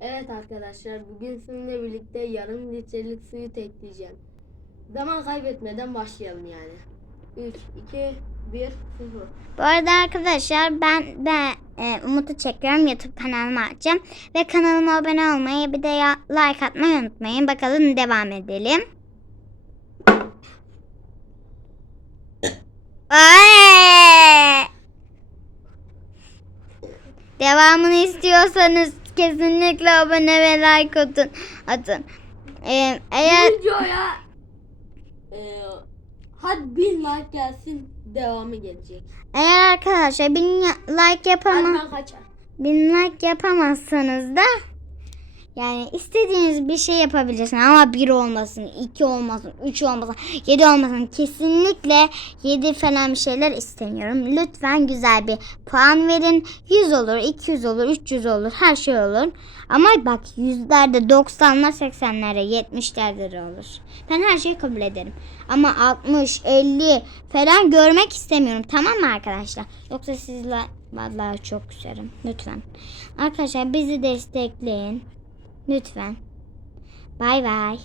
Evet arkadaşlar bugün sizinle birlikte yarım litrelik suyu tekleyeceğim. Zaman kaybetmeden başlayalım yani. 3, 2, 1, 0. Bu arada arkadaşlar ben ben e, Umut'u çekiyorum YouTube kanalıma açacağım. Ve kanalıma abone olmayı bir de ya, like atmayı unutmayın. Bakalım devam edelim. Ay! Devamını istiyorsanız kesinlikle abone ve like atın. atın. E, eğer Bu videoya e, hadi 1000 like gelsin devamı gelecek. eğer arkadaşlar bin like kaçar. bin like yapamazsanız da yani istediğiniz bir şey yapabilirsiniz ama bir olmasın, iki olmasın, üç olmasın, yedi olmasın. Kesinlikle yedi falan bir şeyler istemiyorum. Lütfen güzel bir puan verin. 100 olur, 200 olur, 300 olur, her şey olur. Ama bak yüzlerde 90'lar, 80'lere, 70'lerde olur. Ben her şeyi kabul ederim. Ama 60, 50 falan görmek istemiyorum. Tamam mı arkadaşlar? Yoksa sizle vallahi çok küserim. Lütfen. Arkadaşlar bizi destekleyin. Lütfen. Bay bay.